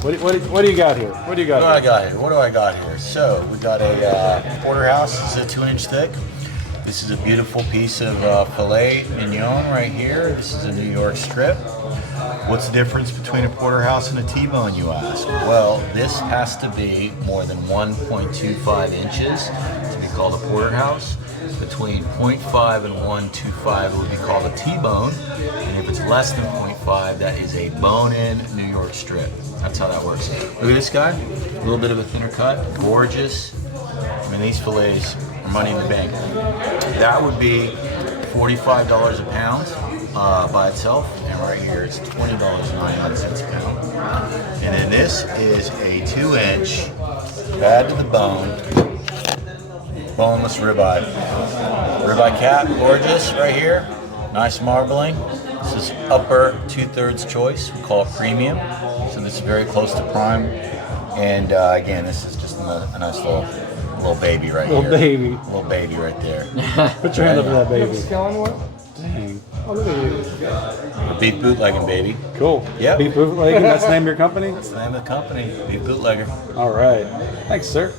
What do you got here? What do you got? What do I got here? So we got a Porterhouse. This is a 2-inch thick. This is a beautiful piece of Fillet Mignon right here. This is a New York strip. What's the difference between a Porterhouse and a T-bone, you ask? Well, this has to be more than 1.25 inches to be called a Porterhouse. Between 0.5 and 1.25 it would be called a T-bone. And if it's less than 0.5, that is a bone-in New York strip. That's how that works. Look at this guy. A little bit of a thinner cut. Gorgeous. I mean, these fillets are money in the bank. That would be $45 a pound by itself. And right here it's $20.99 a pound. And then this is a 2-inch, bad to the bone, boneless ribeye. Ribeye cap, gorgeous right here. Nice marbling. This is upper 2/3 choice. We call it premium. So this is very close to prime. And again, this is just a nice little baby right here. Little baby right there. Put your hand up to that baby. Dang. Oh, look at you. Beef bootlegging, baby. Cool. Yep. Beef bootlegging. That's the name of your company. That's the name of the company. Beef Bootlegger. All right. Thanks, sir.